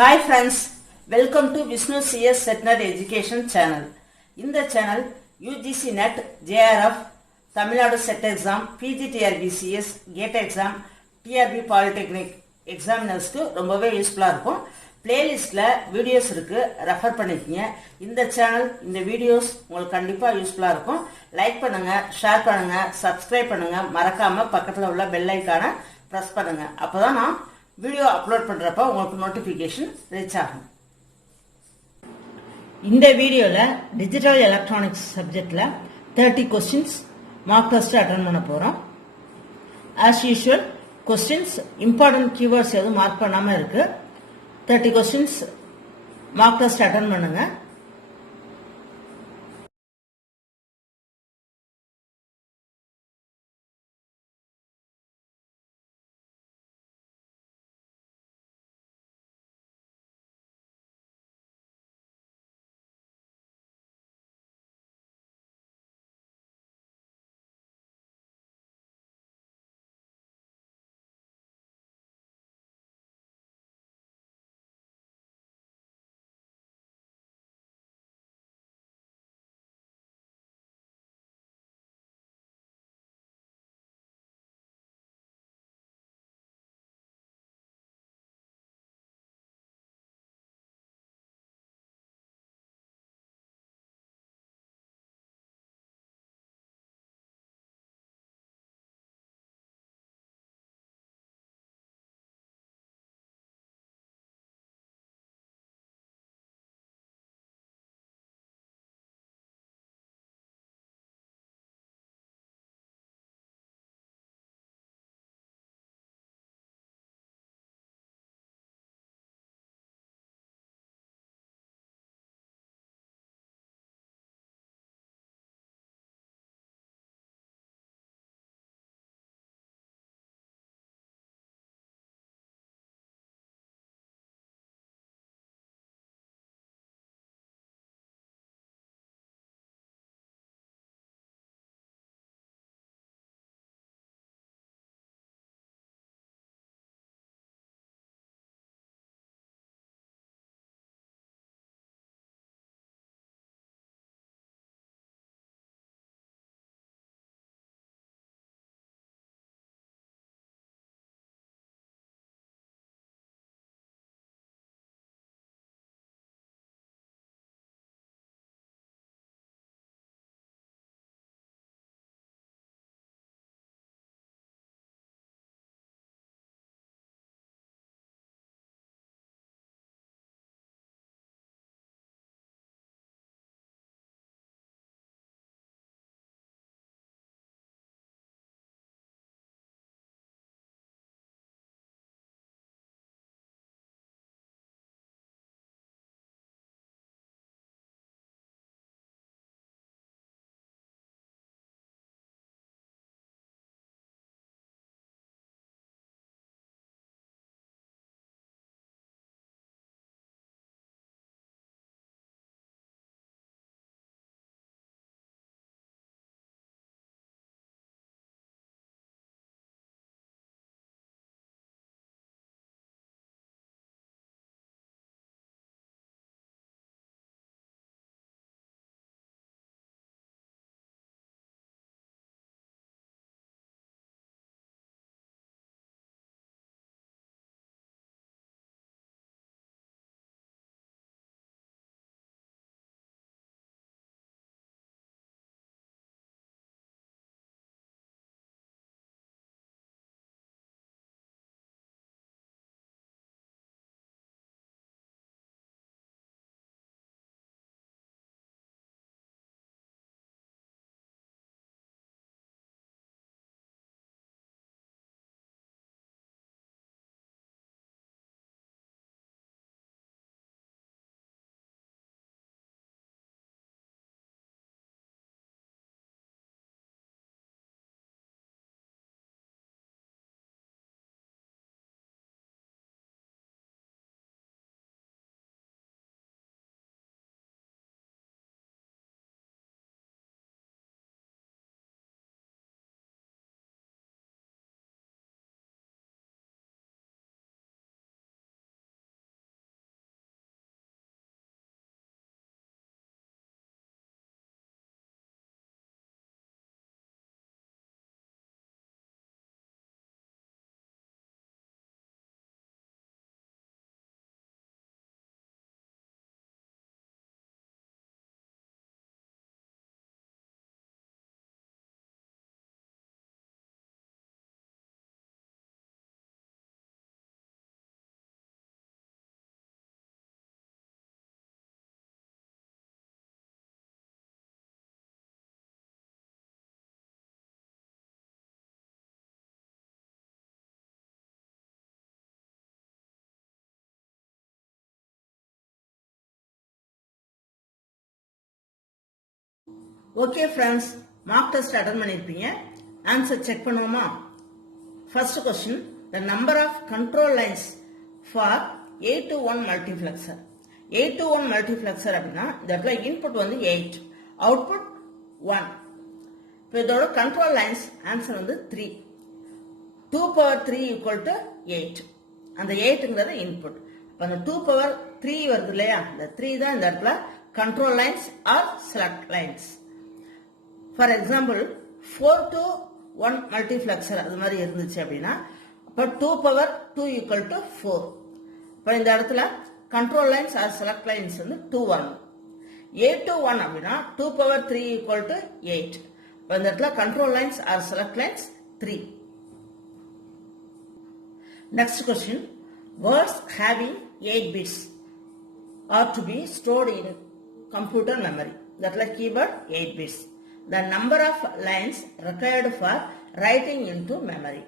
Hi friends, welcome to Vishnu CS Setnet Education channel. In the channel, UGC NET, JRF, Tamil Nadu Set Exam, PGTRB CS, GATE Exam, TRB Polytechnic examiners-க்கு ரொம்பவே யூஸ்ஃபுல்லாக இருக்கும். பிளேலிஸ்ட்டில் videos இருக்குது, refer பண்ணிக்கங்க. இந்த channel, இந்த videos உங்களுக்கு கண்டிப்பாக யூஸ்ஃபுல்லாக இருக்கும். லைக் பண்ணுங்கள், ஷேர் பண்ணுங்கள், சப்ஸ்கிரைப் பண்ணுங்கள். மறக்காமல் பக்கத்தில் உள்ள பெல் ஐக்கானை ப்ரெஸ் பண்ணுங்கள். அப்போ தான் நான் வீடியோ அப்லோட் பண்ணுறப்ப உங்களுக்கு நோட்டிஃபிகேஷன் ரீச் ஆகும். இந்த வீடியோவில் டிஜிட்டல் எலக்ட்ரானிக்ஸ் சப்ஜெக்டில் 30 கொஸ்டின்ஸ் மார்க் டெஸ்ட் அட்டன் பண்ண போகிறோம். As usual questions important keywords எதுவும் மார்க் பண்ணாமல் இருக்குது. 30 கொஸ்டின்ஸ் மார்க் டெஸ்ட் அட்டன் பண்ணுங்கள். Okay friends, mark test attend பண்ணியிருப்பீங்க. ஆன்சர் செக் பண்ணுவோமா? First question, the number of control lines for 8 to 1 multiplexer. 8 to 1 multiplexer அப்படின்னா இந்த இடத்துல இன்புட் வந்து 8, அவுட்புட் 1. இப்போ இதோட கண்ட்ரோல் லைன்ஸ் ஆன்சர் வந்து 3. 2 power 3 equal to 8. அந்த 8ங்கிறது இன்புட். இப்போ அந்த 2 power 3 வருது இல்லையா, இந்த 3 தான் இந்த இடத்துல control lines or select lines. For example, 4 to 1 multiplexer அது மாதிரி இருந்துச்சு அப்படின்னா இப்போ 2 power 2 equal to 4. இப்போ இந்த இடத்துல control lines or select lines வந்து 2 வரும். 8 to 1 அப்படின்னா 2 power 3 equal to 8. இப்போ இந்த இடத்துல control lines or select lines 3. Next question, words having 8 bits are to be stored in computer memory. That is keyboard 8 bits. The number of lines required for writing into memory.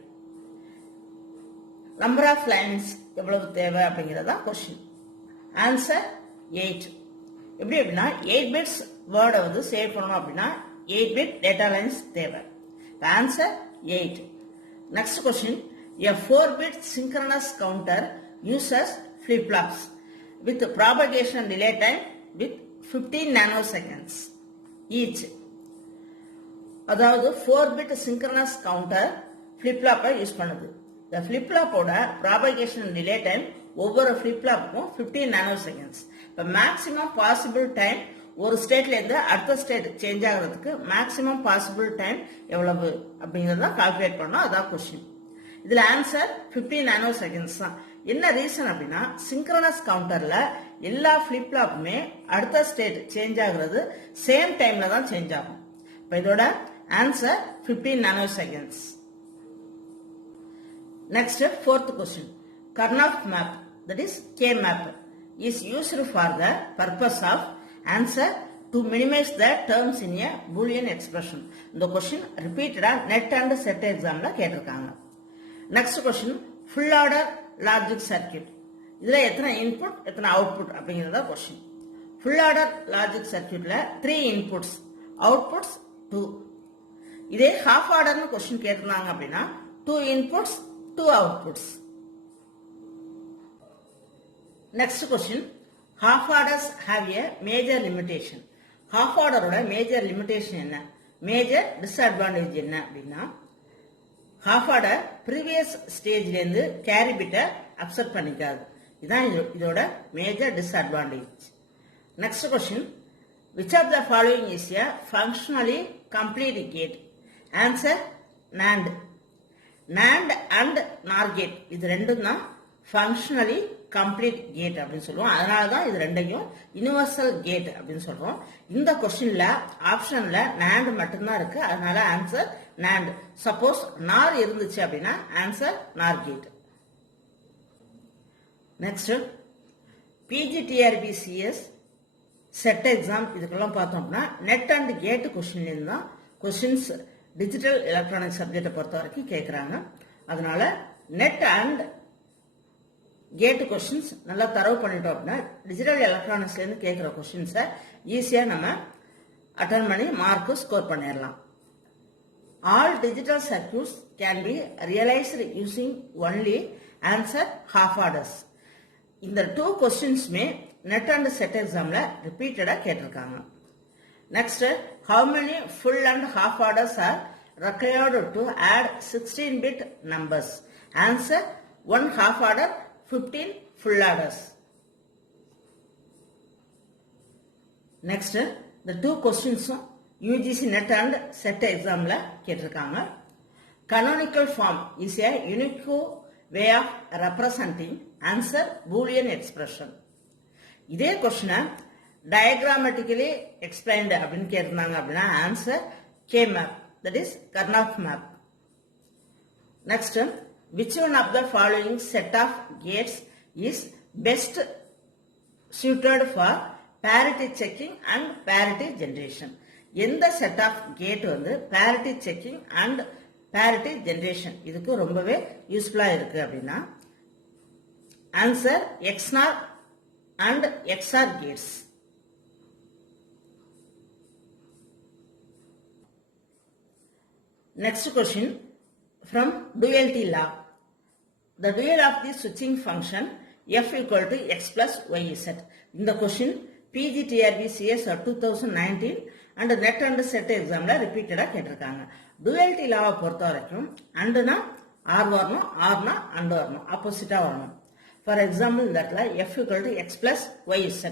Number of lines எவ்வளவு தேவை அப்படிங்கிறதா question. Answer 8. எப்படி அப்படின்னா 8 bits word வந்து save பண்ணணும் அப்படின்னா 8 bit data lines தேவை. Answer 8. Next question, a 4 bit synchronous counter uses flip-flops with propagation delay time with 15 nanoseconds each. அதாவது 4 bit synchronous counter flip-flop use பண்ணுது. இந்த flip-flop ஓட propagation delay time ஒவ்வொரு flip-flopக்கும் 15 nanoseconds. இப்போ மேக்ஸிமம் பாசிபிள் டைம் ஒரு ஸ்டேட்ல இருந்து அடுத்த ஸ்டேட் சேஞ்ச் ஆகிறதுக்கு மேக்ஸிமம் பாசிபிள் டைம் எவ்வளவு அப்படிங்கறத கால்குலேட் பண்ணோம். அதான் கொஸ்டின். இதுல ஆன்சர் 15 nanoseconds தான். என்ன ரீசன் அப்படின்னா சிங்க்ரனஸ் கவுண்டர்ல எல்லா ஃபிளிப்-ஃப்ளாப்புமே அடுத்த ஸ்டேட் சேஞ்ச் ஆகுறது சேம் டைம்ல தான் சேஞ்ச் ஆகும். இப்போ இதோட answer 15 nanoseconds. Next, fourth question, Karnaugh map, that is K map, is used for the purpose of answer to minimize the terms in a Boolean expression. இந்த question repeated net and set examல கேட்டிருக்காங்க. Next question, full order logic circuit. இதுல எத்தனை input எத்தனை output அப்படிங்கறத question. full order logic circuitல 3 inputs, outputs 2. இதே half orderனு question கேட்டிருந்தாங்க அப்படின்னா 2 inputs 2 outputs. Next question, half orders have a major limitation. half order ஓட major limitation என்ன, major disadvantage என்ன அப்படின்னா half order previous stageல இருந்து carry bit-ஐ அப்செட் பண்ணிக்காது. இதான் இதோட major disadvantage. Next question, which of the following is a functionally complete gate? Answer NAND. NAND and NOR gate இது ரெண்டும் தான் functionally complete gate அப்படின்னு சொல்லுவோம். அதனால தான் இது ரெண்டையும் யுனிவர்சல் கேட் அப்படின்னு சொல்றோம். இந்த கொஸ்டின்ல ஆப்ஷன்ல NAND மட்டும்தான் இருக்கு. அதனால ஆன்சர் NAND. சப்போஸ் NOR இருந்துச்சு அப்படின்னா answer NOR gate. Next, PGTRBCS set exam இதுக்கெல்லாம் பார்த்தோம் அப்படின்னா நெட் அண்ட் கேட் கொஸ்டின்ல இருந்து தான் கொஸ்டின்ஸ் டிஜிட்டல் எலக்ட்ரானிக் சப்ஜெக்டை பொறுத்த வரைக்கும் கேட்குறாங்க. அதனால நெட் அண்ட் கேட் கொஸ்டின்ஸ் நல்லா தரவு பண்ணிட்டோம் அப்படின்னா டிஜிட்டல் எலக்ட்ரானிக்ஸ்லேருந்து கேட்குற கொஸ்டின்ஸை ஈஸியாக நம்ம அட்டன் பண்ணி மார்க்கு ஸ்கோர் பண்ணிடலாம். All digital circuits can be realised using only answer half orders. இந்த 2 கொஸ்டின்ஸுமே நெட் அண்ட் செட் எக்ஸாம்ல ரிப்பீட்டடா கேட்டிருக்காங்க. Next, how many full and half orders are required to add 16 bit numbers? Answer 1 half order, 15 full orders. Next, the 2 questions UGC net and set examல கேட்டிருக்காங்க. Canonical form is a unique way of representing answer Boolean expression. இதே கொஸ்டினை diagrammatically explained அப்படின்னு கேட்டிருந்தாங்க அப்படின்னா answer K map, that is Karnaugh map. Next, which one of the following set of gates is best suited for parity checking and parity generation? எந்த set of gate வந்து parity checking and parity generation இதுக்கு ரொம்பவே யூஸ்ஃபுல்லா இருக்கு அப்படின்னா answer XNOR and XOR gates. Next question from duality law. The dual of the switching function f equal to x plus yz. In the question PGTRB CS 2019 and net and set exam repeated கேட்டிருக்காங்க. duality law பொறுத்த வரைக்கும் andனா r வரணும், rனா and வரணும், opposite வரணும். For example இந்த இடத்துல f equal to x plus yz.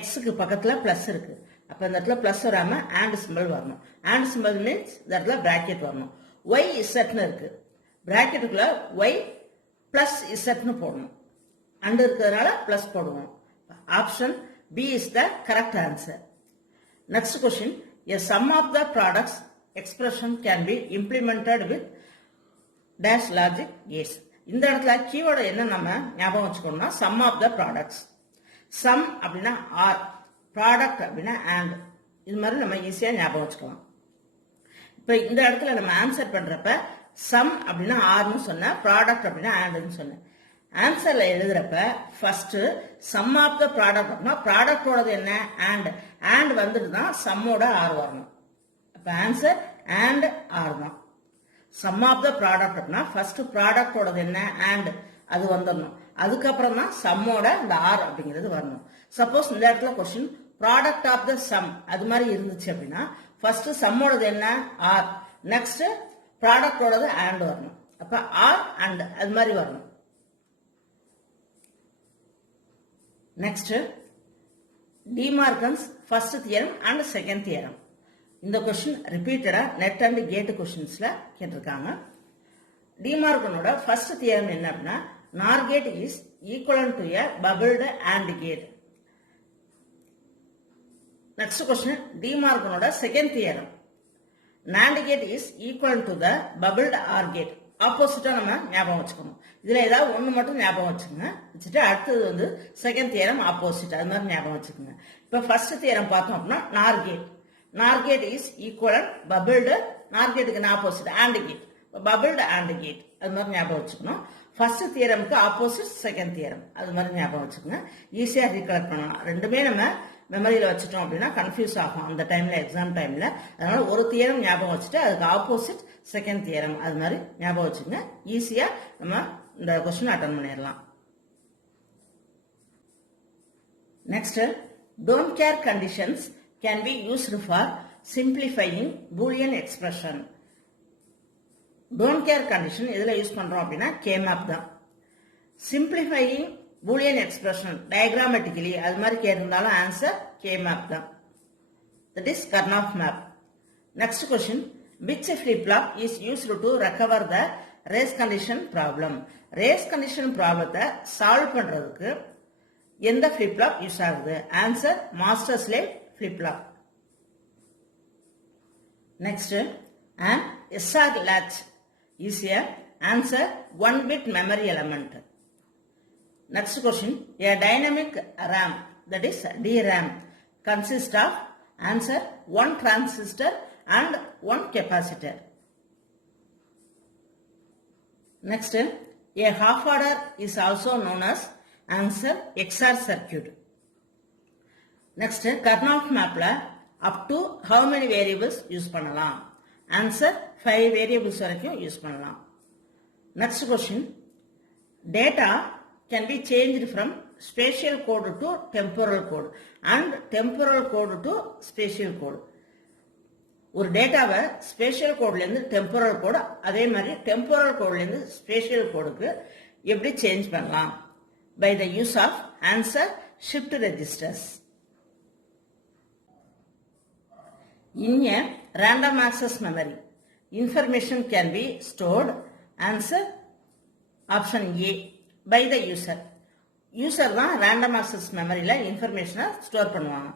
x க்கு பக்கத்துல plus இருக்கு. அப்ப இந்த இடத்துல plus வராம and symbol வரணும். and symbol means இந்த இடத்துல bracket வரணும். yz ன்னு இருக்கு. bracketக்குள்ள y plus z ன்னு போடணும். and இருக்கிறதுனால plus போடுவோம். Option B is the correct answer. Next question. A sum of the products expression can be implemented with dash logic. Yes. இந்த இடத்துல keyword என்ன நம்ம ஞாபகம் வச்சுக்கணும்னா sum of the products. sum அப்படின்னா r, product அப்படின்னா and. இது மாதிரி நம்ம ஈஸியா ஞாபகம் வச்சுக்கலாம். இப்போ இந்த இடத்துல நம்ம ஆன்சர் பண்றப்ப sum அப்படின்னா rன்னு சொன்ன, product அப்படின்னா andன்னு சொன்னேன். ஆன்சர்ல எழுதுறப்ப first sum of the product அப்படின்னா ப்ராடக்டோடது என்ன and வந்துட்டு தான் சம்மோட ஆர் வரணும். அப்ப ஆன்சர் and ஆர் தான். சம் ஆஃப் த ப்ராடக்ட் அப்படின்னா ஃபர்ஸ்ட் ப்ராடக்டோடது என்ன and அது வந்துடணும். அதுக்கப்புறம் தான் சம்மோட இந்த ஆர் அப்படிங்கிறது வரணும். சப்போஸ் இந்த இடத்துல question product of the sum அது மாதிரி இருந்துச்சு அப்படின்னா ஃபர்ஸ்ட் சம்மோடது என்ன ஆர், நெக்ஸ்ட் ப்ராடக்டோடது and வரணும். அப்ப ஆர் and அது மாதிரி வரணும். Next, De Morgan's first theorem and second theorem. இந்த question repeated net and gate questionsல கேட்டிருக்காங்க. De Morganோட first theorem என்ன அப்படின்னா NOR gate is equivalent to a bubbled AND gate. Next question, De Morganோட second theorem. NAND gate is equivalent to the bubbled OR gate. ஆப்போசிட்டா நம்ம ஞாபகம் வச்சுக்கணும். இதுல ஏதாவது ஒண்ணு மட்டும் ஞாபகம் வச்சுக்கோங்க. வச்சுட்டு அடுத்தது வந்து செகண்ட் தியரம் ஆப்போசிட் அது மாதிரி ஞாபகம் வச்சுக்கோங்க. இப்ப ஃபர்ஸ்ட் தியரம் பார்த்தோம் அப்படின்னா NOR gate. NOR gate is equivalent bubbled, NOR கேட்டுக்கு opposite and gate, bubbled and gate அது மாதிரி ஞாபகம் வச்சுக்கணும். ஃபர்ஸ்ட் தியரமுக்கு ஆப்போசிட் செகண்ட் தியரம் அது மாதிரி ஞாபகம் வச்சுக்கோங்க. ஈஸியா ரீகலெக்ட் பண்ணலாம். ரெண்டுமே நம்ம மெமரியில வச்சுட்டோம் அப்படின்னா கன்ஃபியூஸ் ஆகும் அந்த டைம்ல, எக்ஸாம் டைம்ல. அதனால ஒரு தியரம் ஞாபகம் வச்சுட்டு அதுக்கு ஆப்போசிட் செகண்ட் தியரம் அது மாதிரி ஞாபகம் வச்சுக்கோங்க. ஈஸியா நம்ம இந்த கொஸ்டின் அட்டன் பண்ணிடலாம். Next, don't care conditions can be used for simplifying Boolean expression. Don't care condition எதுல யூஸ் பண்றோம் அப்படின்னா கேமேப் தான். சிம்பிளிஃபையிங் பூலியன் எக்ஸ்பிரஷன் டயக்ராமேட்டிக்கலி அது மாதிரி கேட்டிருந்தாலும் ஆன்சர் கேமேப் தான். That is Karnaugh map. Next question, which flip-flop is used to recover the race condition problem? race condition ப்ராப்ளத்தை solve பண்றதுக்கு எந்த flip-flop யூஸ் ஆகுது? Answer master slave flip-flop. Next, an SR latch is a answer 1-bit memory element. Next question, a dynamic RAM that is DRAM consists of answer 1 transistor and 1 capacitor. Next, a half order is also known as answer XR circuit. Next, Karnaugh mapல up to how many variables use பண்ணலாம்? Answer 5 variables வரைக்கும் use பண்ணலாம். Next question, data can be changed from spatial code to temporal code and temporal code to spatial code. ஒரு டேட்டாவை spatial கோட்ல இருந்து temporal கோடு, அதே மாதிரி temporal கோட்ல இருந்து ஸ்பேஷியல் கோடுக்கு எப்படி சேஞ்ச் பண்ணலாம்? By the use of answer shift registers. In a random access memory information can be stored. Answer option A, by the user. User தான் ரேண்டம் ஆக்சஸ் மெமரியில இன்ஃபர்மேஷனை ஸ்டோர் பண்ணுவாங்க.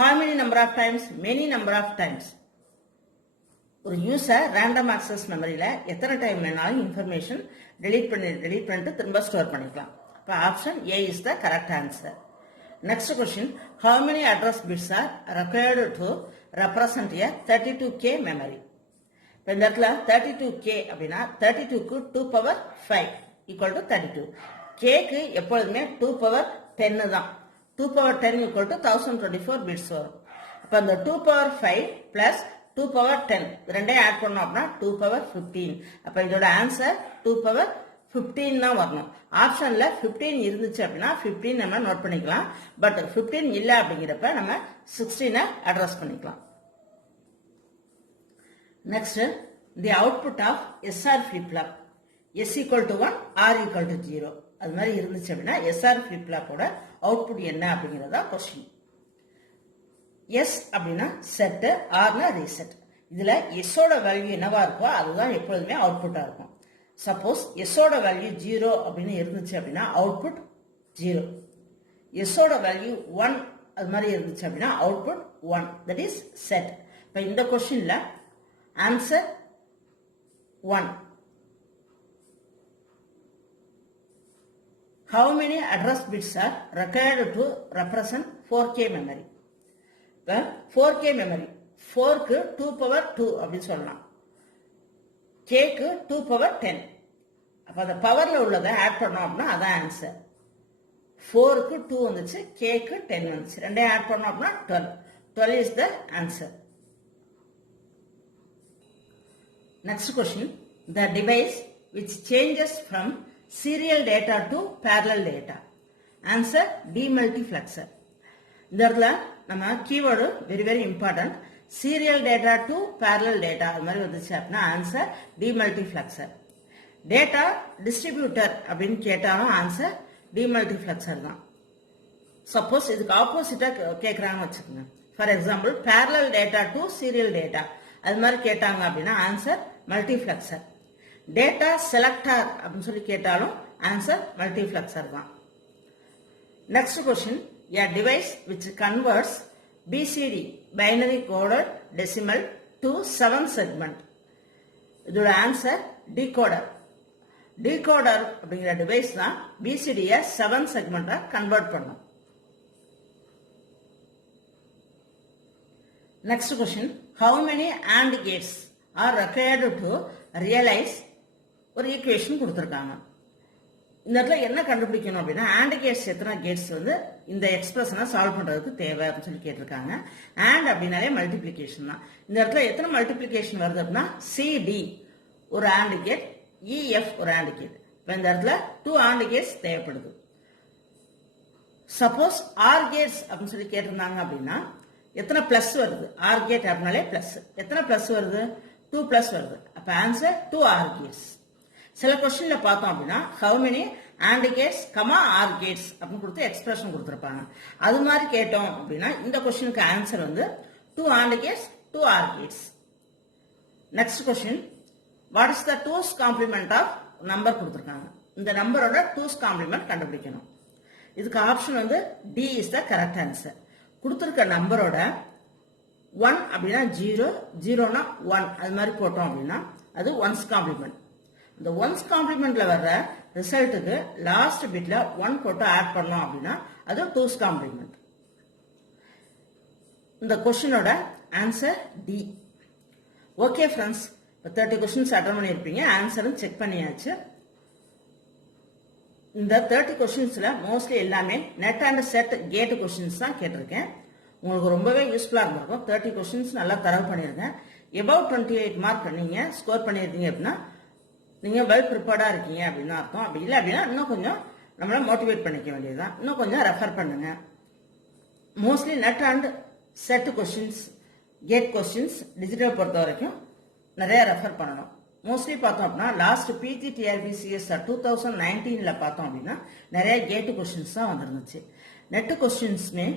How many number of times? Many number of times. ஒரு user random access மெமரியில எத்தனை time வேணாலும் information delete பண்ணிட்டு திரும்ப store பண்ணிக்கலாம். அப்ப option A is the correct answer. Next question, how many address bits are required to represent a 32K memory? இப்ப இந்த இடத்துல 32K அப்படின்னா 32க்கு 2 பவர் 5 ஈக்குவல் டு 32. கேக்கு எப்பொழுதுமே 2 பவர் 10 தான். 2 power 10 equal to 1024 bits வரும். அப்ப அந்த 2 power 5 plus 2 power 10 ரெண்டையும் ஆட் பண்ணோம் அப்படின்னா 2 power 15. அப்ப இதோட ஆன்சர் 2 power 15 தான் வரணும். ஆப்ஷன்ல 15 இருந்துச்சு அப்படின்னா 15 நம்ம நோட் பண்ணிக்கலாம். பட் 15 இல்ல அப்படிங்கிறப்ப நம்ம 16 அட்ரஸ் பண்ணிக்கலாம். Next the output of SR flip flop S equal to 1 R equal to 0 அது மாதிரி இருந்துச்சு அப்படின்னா SR flip flop-ஓட அவுட்புட் என்ன அப்படிங்கறதா क्वेश्चन. S அப்படின்னா செட், Rனா ரீசெட். இதுல S ஓட வேல்யூ என்னவா இருக்கோ அதுதான் எப்பொழுதுமே அவுட்புட்டா இருக்கும். சப்போஸ் S ஓட வேல்யூ 0 அப்படின்னு இருந்துச்சு அப்படின்னா அவுட்புட் 0. S ஓட வேல்யூ 1 அது மாதிரி இருந்துச்சு அப்படின்னா அவுட்புட் 1. That is set. இப்ப இந்த क्वेश्चनல answer 1. How many address bits are required to represent 4K memory? 4K memory 4 க்கு 2 power 2 அப்படி சொல்லலாம். K க்கு 2 power 10. அப்ப அந்த பவர்ல உள்ளதை ஆட் பண்ணோம் அப்படின்னா அதான் ஆன்சர். 4 க்கு 2 வந்துச்சு, K க்கு 10 வந்துச்சு. ரெண்டையும் ஆட் பண்ணோம் அப்படின்னா 12. 12 is the answer. Next question. The device which changes from serial data to parallel data. Answer demultiplexer. இந்த இடத்துல நம்ம keyword very very important. Serial data to parallel data அது மாதிரி வந்துச்சு அப்படின்னா ஆன்சர் டிமல்டிப்ளெக்சர். டேட்டா டிஸ்ட்ரிபியூட்டர் அப்படின்னு கேட்டாலும் ஆன்சர் டிமல்டிப்ளெக்சர் தான். சப்போஸ் இதுக்கு ஆப்போசிட்டா கேட்கறாங்கன்னு வச்சுக்கோங்க. For example parallel data to serial data அது மாதிரி கேட்டாங்க அப்படின்னா ஆன்சர் மல்டிப்ளெக்சர். டேட்டா செலக்டர் அப்படின்னு சொல்லி கேட்டாலும் ஆன்சர் மல்டிப்ளெக்சர் தான். Next question. A device which converts BCD binary coded decimal to 7 segment. இதோட ஆன்சர் decoder. Decoder அப்படிங்கிற டிவைஸ் தான் BCD-ய 7 செக்மெண்டா கன்வெர்ட் பண்ணும். Next question. How many AND gates are required to realize ஒரு equation கொடுத்திருக்காங்க. இந்த இடத்துல என்ன கண்டுபிடிக்கணும் அப்படின்னா AND கேட்ஸ் எத்தனை கேட்ஸ் வந்து இந்த எக்ஸ்பிரஷனை சால்வ் பண்றதுக்கு தேவை அப்படின்னு சொல்லி கேட்டிருக்காங்க. AND அப்படின்னாலே மல்டிபிளிகேஷன் தான். இந்த இடத்துல எத்தனை மல்டிபிளிகேஷன் வருது அப்படின்னா CD ஒரு AND கேட், EF ஒரு AND கேட். இப்போ இந்த இடத்துல 2 AND கேட்ஸ் தேவைப்படுது. சப்போஸ் ஆர் கேட்ஸ் அப்படின்னு சொல்லி கேட்டிருந்தாங்க அப்படின்னா எத்தனை பிளஸ் வருது? ஆர் கேட் அப்படின்னாலே பிளஸ். எத்தனை பிளஸ் வருது? 2 பிளஸ் வருது. அப்ப ஆன்சர் 2 ஆர் கேட்ஸ். சில கொஸ்டின்ல பார்த்தோம் அப்படின்னா how many AND gates, OR gates அப்படின்னு கொடுத்து எக்ஸ்பிரஷன் கொடுத்திருப்பாங்க. அது மாதிரி கேட்டோம் அப்படின்னா இந்த கொஸ்டினுக்கு ஆன்சர் வந்து 2 AND gates, 2 OR gates. Next question. What is the 2's complement of number கொடுத்திருக்காங்க. இந்த நம்பரோட 2's காம்ப்ளிமெண்ட் கண்டுபிடிக்கணும். இதுக்கு ஆப்ஷன் வந்து D is the correct answer. கொடுத்திருக்க நம்பரோட 1 அப்படின்னா 0, 0னா 1 அது மாதிரி போட்டோம் அப்படின்னா அது 1's காம்ப்ளிமெண்ட். இந்த 1's காம்ப்ளிமெண்ட்ல வர்ற ரிசல்ட்டுக்கு லாஸ்ட் பிட்ல 1 போட்டு ஆட் பண்ணோம் அப்படின்னா அது 2's காம்ப்ளிமெண்ட். இந்த கொஸ்டினோட ஆன்சர் டி. ஓகே ஃப்ரெண்ட்ஸ், இப்போ 30 கொஸ்டின்ஸ் அட்டன் பண்ணியிருப்பீங்க. ஆன்சரும் செக் பண்ணியாச்சு. இந்த 30 கொஸ்டின்ஸ்ல மோஸ்ட்லி எல்லாமே NET and SET GATE questions தான் கேட்டிருக்கேன். உங்களுக்கு ரொம்பவே யூஸ்ஃபுல்லா இருக்கும். 30 கொஸ்டின்ஸ் நல்லா தரவு பண்ணிருக்கேன். எபவ் 28 மார்க் நீங்க ஸ்கோர் பண்ணிருக்கீங்க அப்படின்னா நீங்க வெல் ப்ரிப்பேர்டா இருக்கீங்க அப்படின்னு அர்த்தம். அப்படி இல்லை அப்படின்னா இன்னும் கொஞ்சம் நம்மள மோட்டிவேட் பண்ணிக்க வேண்டியதுதான். இன்னும் கொஞ்சம் ரெஃபர் பண்ணுங்க. Mostly NET and SET questions, GATE questions digital பொறுத்த வரைக்கும் நிறைய ரெஃபர் பண்ணணும். மோஸ்ட்லி பார்த்தோம் அப்படின்னா லாஸ்ட் PGTRBCS 2019ல பார்த்தோம் அப்படின்னா நிறைய கேட் கொஸ்டின்ஸ் தான் வந்துருந்துச்சு. நெட் கொஸ்டின்ஸ்மே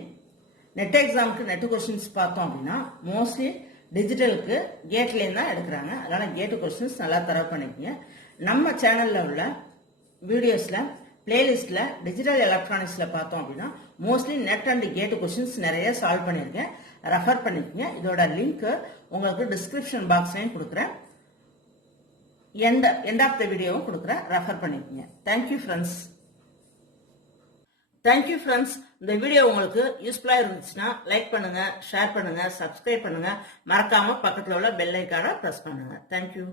நெட் எக்ஸாமுக்கு நெட் கொஸ்டின்ஸ் பார்த்தோம் அப்படின்னா மோஸ்ட்லி டிஜிட்டலுக்கு கேட்லேயும் தான் எடுக்கிறாங்க. அதனால கேட் கொஸ்டின்ஸ் நல்லா தரவு பண்ணிக்கோங்க. நம்ம சேனல்ல உள்ள வீடியோஸ்ல பிளேலிஸ்ட்ல டிஜிட்டல் எலக்ட்ரானிக்ஸ்ல பார்த்தோம் அப்படின்னா mostly NET and GATE questions நிறைய சால்வ் பண்ணியிருக்கேன். ரெஃபர் பண்ணிக்கோங்க. இதோட லிங்க் உங்களுக்கு டிஸ்கிரிப்ஷன் பாக்ஸ்லையும் கொடுக்குறேன். எண்ட் ஆஃப் த வீடியோவும் கொடுக்குறேன். ரெஃபர் பண்ணிக்கோங்க. Thank you friends. Thank you friends. இந்த வீடியோ உங்களுக்கு யூஸ்ஃபுல்லா இருந்துச்சுன்னா லைக் பண்ணுங்க, ஷேர் பண்ணுங்க, சப்ஸ்கிரைப் பண்ணுங்க. மறக்காம பக்கத்துல உள்ள பெல் ஐக்கானை பிரஸ் பண்ணுங்க. தேங்க்யூ.